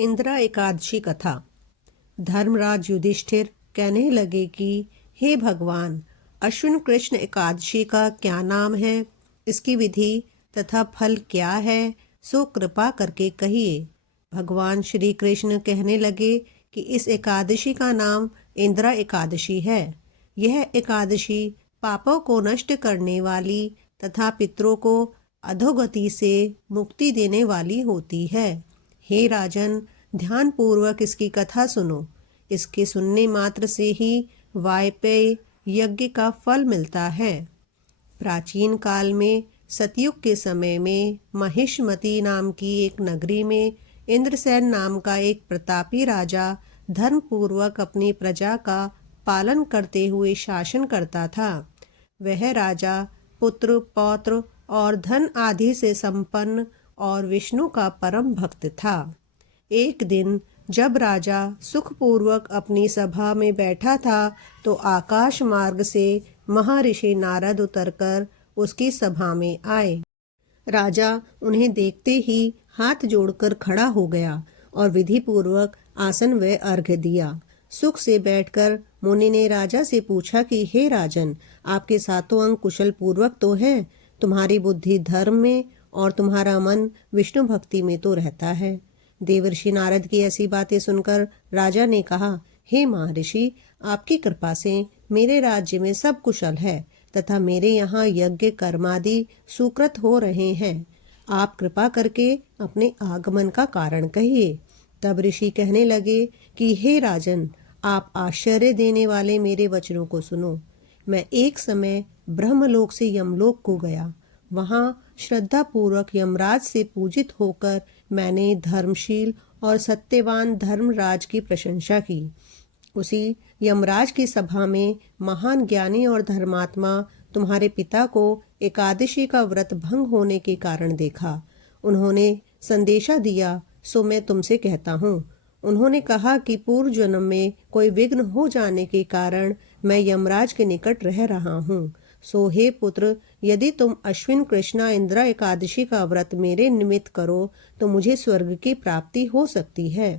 इंदिरा एकादशी कथा। धर्मराज युधिष्ठिर कहने लगे कि हे भगवान, अश्विन कृष्ण एकादशी का क्या नाम है, इसकी विधि तथा फल क्या है, सो कृपा करके कहिए। भगवान श्री कृष्ण कहने लगे कि इस एकादशी का नाम इंदिरा एकादशी है। यह एकादशी पापों को नष्ट करने वाली तथा पितरों को अधोगति से मुक्ति देने वाली होती है। हे राजन, ध्यान पूर्वक इसकी कथा सुनो। इसके सुनने मात्र से ही वायपेय यज्ञ का फल मिलता है। प्राचीन काल में सतयुग के समय में महिष्मती नाम की एक नगरी में इंद्रसेन नाम का एक प्रतापी राजा धर्म पूर्वक अपनी प्रजा का पालन करते हुए शासन करता था। वह राजा पुत्र पौत्र और धन आदि से संपन्न और विष्णु का परम भक्त था। एक दिन जब राजा सुखपूर्वक अपनी सभा में बैठा था तो आकाश मार्ग से महर्षि नारद उतरकर उसकी सभा में आए। राजा उन्हें देखते ही हाथ जोड़कर खड़ा हो गया और विधि पूर्वक आसन व अर्घ्य दिया। सुख से बैठकर मुनि ने राजा से पूछा कि हे राजन, आपके सातों अंग कुशल पूर्वक तो हैं, तुम्हारी बुद्धि धर्म में और तुम्हारा मन विष्णु भक्ति में तो रहता है। देवर्षि नारद की ऐसी बातें सुनकर राजा ने कहा, हे महर्षि, आपकी कृपा से मेरे राज्य में सब कुशल है तथा मेरे यहाँ यज्ञ कर्मादि सुकृत हो रहे हैं। आप कृपा करके अपने आगमन का कारण कहिए। तब ऋषि कहने लगे कि हे राजन, आप आश्चर्य देने वाले मेरे वचनों को सुनो। मैं एक समय ब्रह्मलोक से यमलोक को गया। वहाँ श्रद्धा पूर्वक यमराज से पूजित होकर मैंने धर्मशील और सत्यवान धर्मराज की प्रशंसा की। उसी यमराज की सभा में महान ज्ञानी और धर्मात्मा तुम्हारे पिता को एकादशी का व्रत भंग होने के कारण देखा। उन्होंने संदेशा दिया, सो मैं तुमसे कहता हूँ। उन्होंने कहा कि पूर्व जन्म में कोई विघ्न हो जाने के कारण मैं यमराज के निकट रह रहा हूँ। सो हे पुत्र, यदि तुम अश्विन कृष्णा इंदिरा एकादशी का व्रत मेरे निमित्त करो तो मुझे स्वर्ग की प्राप्ति हो सकती है।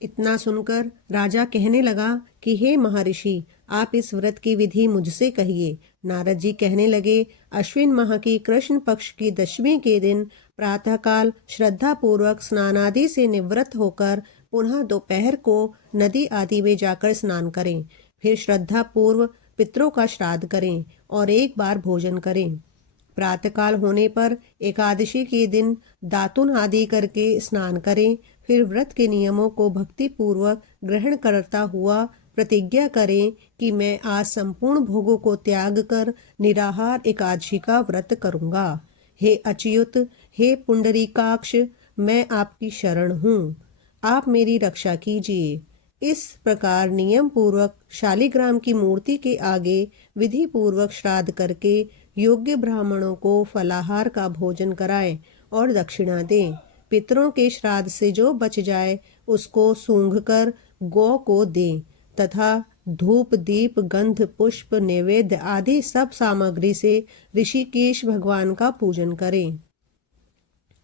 इतना सुनकर राजा कहने लगा कि हे महर्षि, आप इस व्रत की विधि मुझसे कहिए। नारद जी कहने लगे, अश्विन माह की कृष्ण पक्ष की दशमी के दिन प्रातःकाल श्रद्धा पूर्वक स्नानादि से निवृत्त होकर पुनः दोपहर को नदी आदि में जाकर स्नान करें। फिर श्रद्धा पूर्व पितरों का श्राद्ध करें और एक बार भोजन करें। प्रातःकाल होने पर एकादशी के दिन दातुन आदि करके स्नान करें। फिर व्रत के नियमों को भक्ति पूर्वक ग्रहण करता हुआ प्रतिज्ञा करें कि मैं आज संपूर्ण भोगों को त्याग कर निराहार एकादशी का व्रत करूंगा। हे अच्युत, हे पुंडरीकाक्ष, मैं आपकी शरण हूँ, आप मेरी रक्षा कीजिए। इस प्रकार नियम पूर्वक शालिग्राम की मूर्ति के आगे विधि पूर्वक श्राद्ध करके योग्य ब्राह्मणों को फलाहार का भोजन कराएं और दक्षिणा दें। पितरों के श्राद्ध से जो बच जाए उसको सूंघ कर गौ को दें तथा धूप दीप गंध पुष्प नैवेद्य आदि सब सामग्री से ऋषिकेश भगवान का पूजन करें।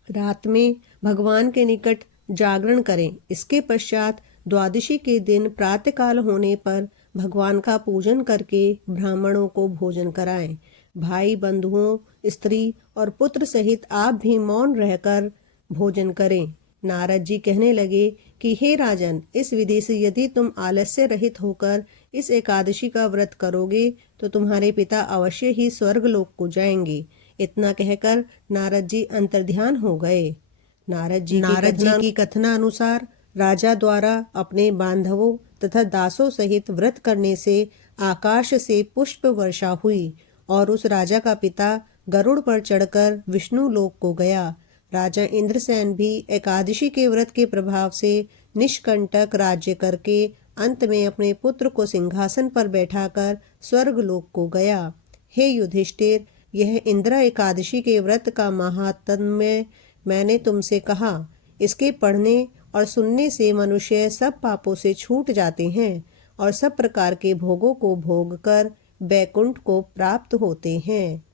रात में भगवान के निकट जागरण करें। इसके पश्चात द्वादशी के दिन प्रातःकाल होने पर भगवान का पूजन करके ब्राह्मणों को भोजन कराएं। भाई बंधुओं, स्त्री और पुत्र सहित आप भी मौन रहकर भोजन करें। नारद जी कहने लगे कि हे राजन, इस विधि से यदि तुम आलस्य रहित होकर इस एकादशी का व्रत करोगे तो तुम्हारे पिता अवश्य ही स्वर्ग लोक को जाएंगे। इतना कहकर नारद जी अंतर्ध्यान हो गए। नारद जी की कथना अनुसार राजा द्वारा अपने बांधवों तथा दासों सहित व्रत करने से आकाश से पुष्प वर्षा हुई और उस राजा का पिता गरुड़ पर चढ़कर विष्णु लोक को गया। राजा इंद्रसेन भी एकादशी के व्रत के प्रभाव से निष्कंटक राज्य करके अंत में अपने पुत्र को सिंहासन पर बैठाकर स्वर्ग लोक को गया। हे युधिष्ठिर, यह इंदिरा एकादशी के व्रत का महात्म्य मैंने तुमसे कहा। इसके पढ़ने और सुनने से मनुष्य सब पापों से छूट जाते हैं और सब प्रकार के भोगों को भोग कर बैकुंठ को प्राप्त होते हैं।